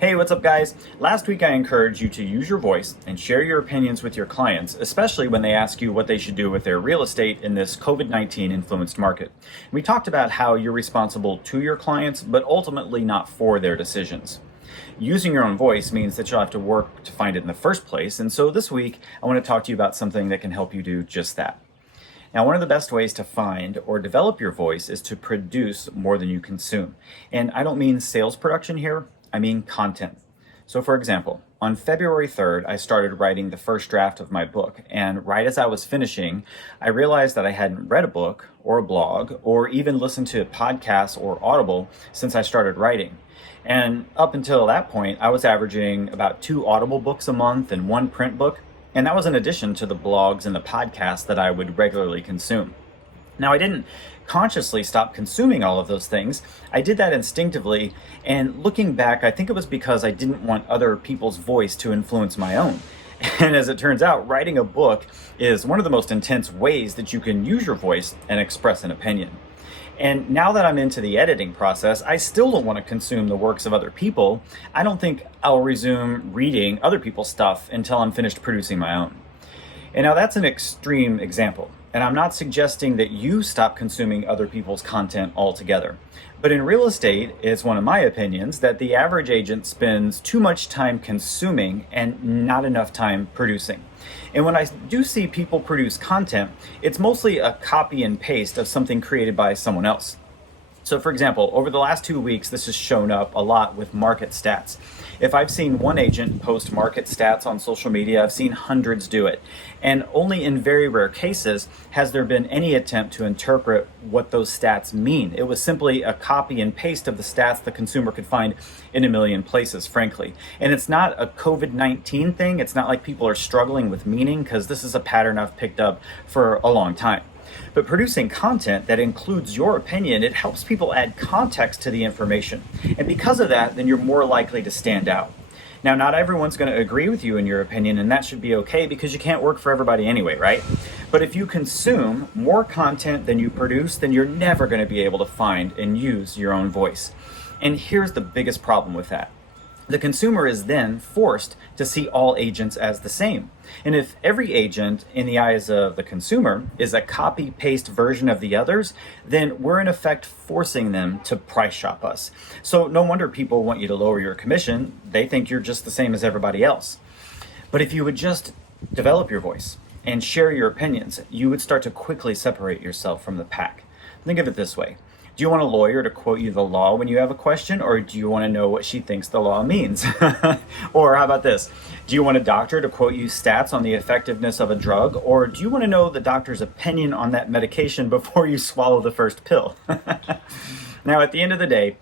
Hey, what's up guys? Last week I encouraged you to use your voice and share your opinions with your clients, especially when they ask you what they should do with their real estate in this COVID-19 influenced market. We talked about how you're responsible to your clients, but ultimately not for their decisions. Using your own voice means that you'll have to work to find it in the first place, and so this week I want to talk to you about something that can help you do just that. Now, one of the best ways to find or develop your voice is to produce more than you consume. And I don't mean sales production here, I mean content. So for example, on February 3rd, I started writing the first draft of my book. And right as I was finishing, I realized that I hadn't read a book or a blog or even listened to podcasts or Audible since I started writing. And up until that point, I was averaging about 2 Audible books a month and 1 print book. And that was in addition to the blogs and the podcasts that I would regularly consume. Now, I didn't consciously stop consuming all of those things. I did that instinctively, and looking back, I think it was because I didn't want other people's voice to influence my own. And as it turns out, writing a book is one of the most intense ways that you can use your voice and express an opinion. And now that I'm into the editing process, I still don't want to consume the works of other people. I don't think I'll resume reading other people's stuff until I'm finished producing my own. And now that's an extreme example, and I'm not suggesting that you stop consuming other people's content altogether. But in real estate, it's one of my opinions that the average agent spends too much time consuming and not enough time producing. And when I do see people produce content, it's mostly a copy and paste of something created by someone else. So for example, over the last 2 weeks, this has shown up a lot with market stats. If I've seen one agent post market stats on social media, I've seen hundreds do it. And only in very rare cases has there been any attempt to interpret what those stats mean. It was simply a copy and paste of the stats the consumer could find in a million places, frankly. And it's not a COVID-19 thing. It's not like people are struggling with meaning, because this is a pattern I've picked up for a long time. But producing content that includes your opinion, it helps people add context to the information. And because of that, then you're more likely to stand out. Now, not everyone's going to agree with you in your opinion, and that should be okay because you can't work for everybody anyway, right? But if you consume more content than you produce, then you're never going to be able to find and use your own voice. And here's the biggest problem with that. The consumer is then forced to see all agents as the same. And if every agent, in the eyes of the consumer, is a copy-paste version of the others, then we're in effect forcing them to price shop us. So no wonder people want you to lower your commission. They think you're just the same as everybody else. But if you would just develop your voice and share your opinions, you would start to quickly separate yourself from the pack. Think of it this way. Do you want a lawyer to quote you the law when you have a question, or do you want to know what she thinks the law means? Or how about this? Do you want a doctor to quote you stats on the effectiveness of a drug, or do you want to know the doctor's opinion on that medication before you swallow the first pill? Now, at the end of the day,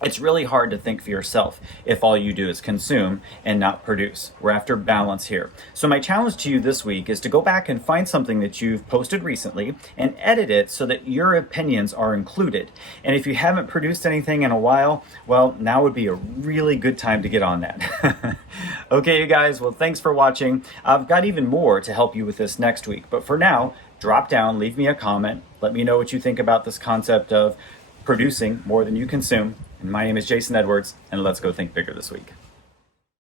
it's really hard to think for yourself if all you do is consume and not produce. We're after balance here. So my challenge to you this week is to go back and find something that you've posted recently and edit it so that your opinions are included. And if you haven't produced anything in a while, well, now would be a really good time to get on that. Okay, you guys, well, thanks for watching. I've got even more to help you with this next week. But for now, drop down, leave me a comment. Let me know what you think about this concept of producing more than you consume. And my name is Jason Edwards, and let's go think bigger this week.